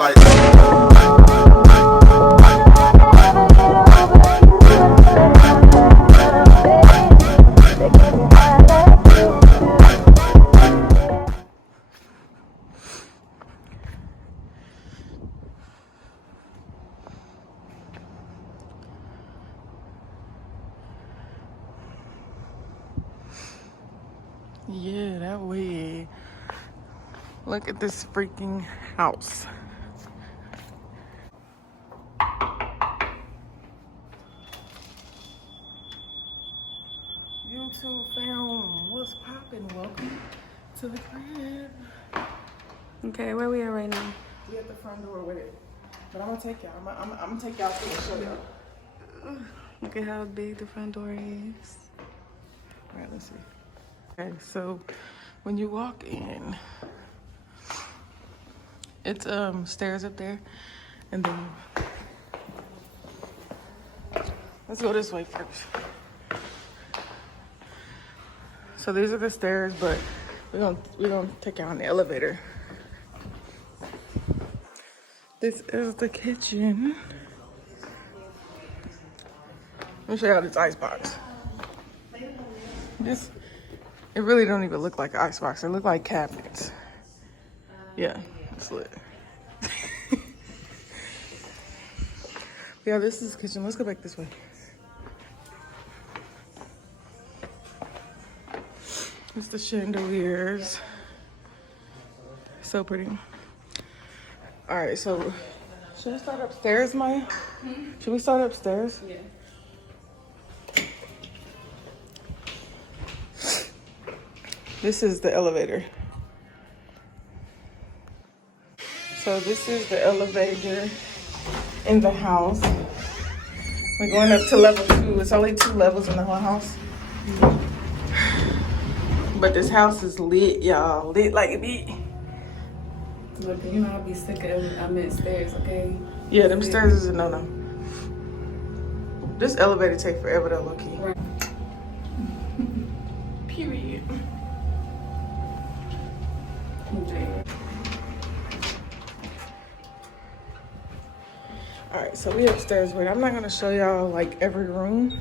like. Yeah, that way. Look at this freaking house. YouTube fam, what's poppin'? Welcome to the crib. Okay, where we at right now? We at the front door with it. But I'm gonna take y'all. I'm gonna take y'all through and show y'all. Look at how big the front door is. All right, let's see. Okay, so when you walk in, it's stairs up there, and then let's go this way first. So these are the stairs, but we're gonna take you on the elevator. This is the kitchen. Let me show y'all this icebox. It really don't even look like an icebox. It look like cabinets. Yeah, it's lit. Yeah, this is the kitchen. Let's go back this way. It's the chandeliers. So pretty. All right, so should we start upstairs, Maya? Should we start upstairs? Yeah. This is the elevator. So this is the elevator in the house. We're going up to level 2. It's only 2 levels in the whole house. But this house is lit, y'all. Lit like a bee. Look, you know I'll be sick of I'm at stairs, okay? Yeah, them stairs is a no-no. This elevator take forever though, low-key. Right. Period. Okay. All right, so we upstairs, but I'm not gonna show y'all like every room.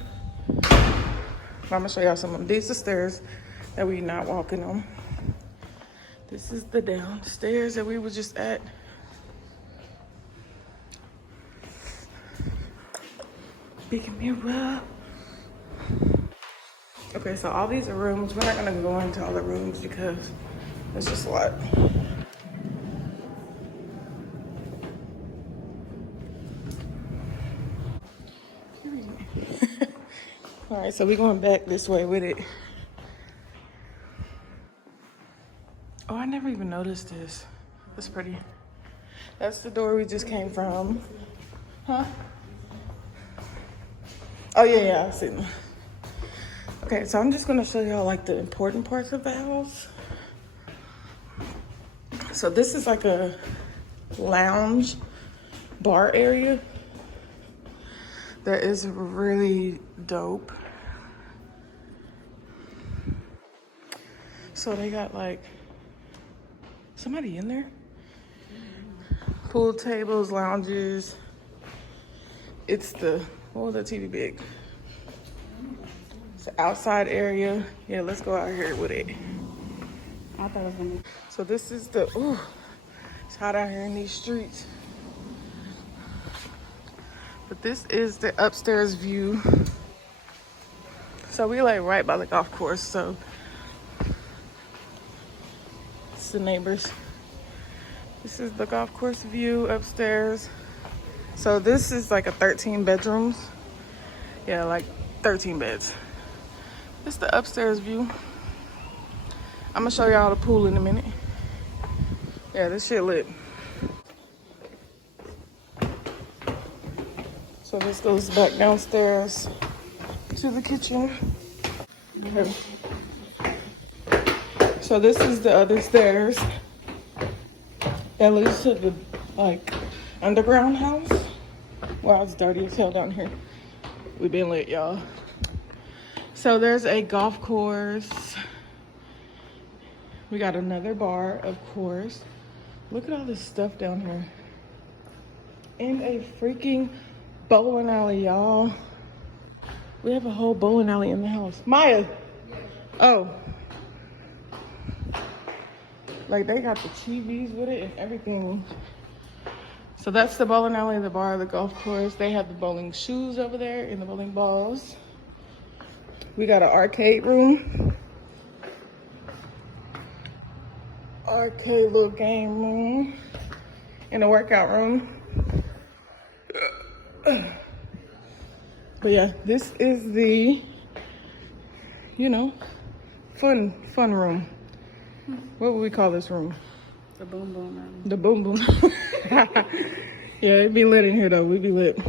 I'm gonna show y'all some of them. These are stairs that we not walking on. This is the downstairs that we were just at. Big mirror. Okay, so all these are rooms. We're not gonna go into all the rooms because it's just a lot. All right, so we're going back this way with it. Oh, I never even noticed this. That's pretty. That's the door we just came from. Huh? Oh, yeah, I see them. Okay, so I'm just gonna show y'all like the important parts of the house. So this is like a lounge bar area that is really dope. So they got like somebody in there. Pool tables, lounges. It's the, oh, the TV big. It's the outside area. Yeah, let's go out here with it. I thought it was gonna be. So this is the, ooh, it's hot out here in these streets. But this is the upstairs view. So we like right by the golf course, so it's the neighbors. This is the golf course view upstairs. So this is like a 13 bedrooms. Yeah, like 13 beds. This is the upstairs view. I'm gonna show y'all the pool in a minute. Yeah, this shit lit. So this goes back downstairs to the kitchen. Okay. So this is the other stairs that leads to the like underground house. Wow, it's dirty as hell down here. We've been lit, y'all. So there's a golf course. We got another bar, of course. Look at all this stuff down here. in a freaking bowling alley, y'all. We have a whole bowling alley in the house. Maya. Oh. Like they got the TVs with it and everything. So that's the bowling alley, the bar, the golf course. They have the bowling shoes over there and the bowling balls. We got an arcade room. Arcade little game room. And a workout room. But yeah, this is the, you know, fun room. What would we call this room? The boom boom room. The boom boom. Yeah, it'd be lit in here though. We'd be lit.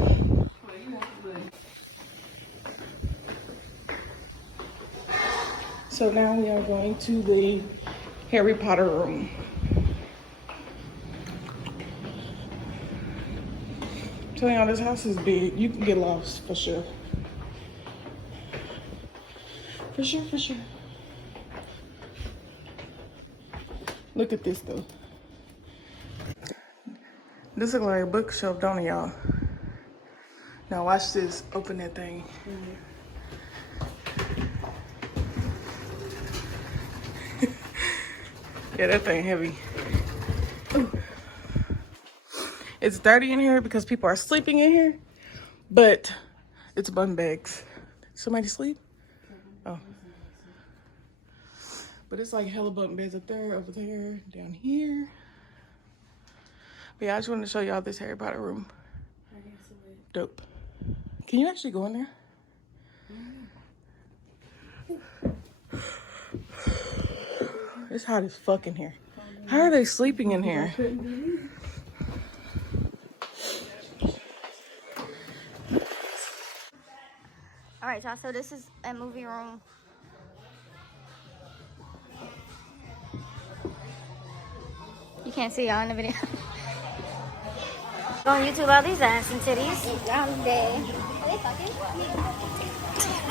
So now we are going to the Harry Potter room. I'm telling y'all, this house is big. You can get lost for sure. For sure, for sure. Look at this though. This looks like a bookshelf, don't it, y'all? Now watch this. Open that thing. Yeah, that thing heavy. Ooh. It's dirty in here because people are sleeping in here, but it's bunk beds. Somebody sleep? Oh. But it's like hella bunk beds up there, over there, down here. But yeah, I just wanted to show y'all this Harry Potter room. Dope. Can you actually go in there? It's hot as fuck in here. How are they sleeping in here? All right, y'all, so this is a movie room. You can't see y'all in the video. Go on YouTube, all these ass and titties. Down day. Are they fucking?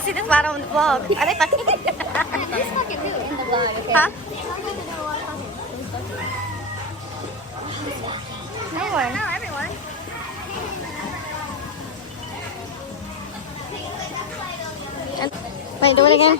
See this bottom on the vlog. Are they fucking? Who's fucking who in the vlog, okay? Huh? No one. No, everyone. Wait, do it again.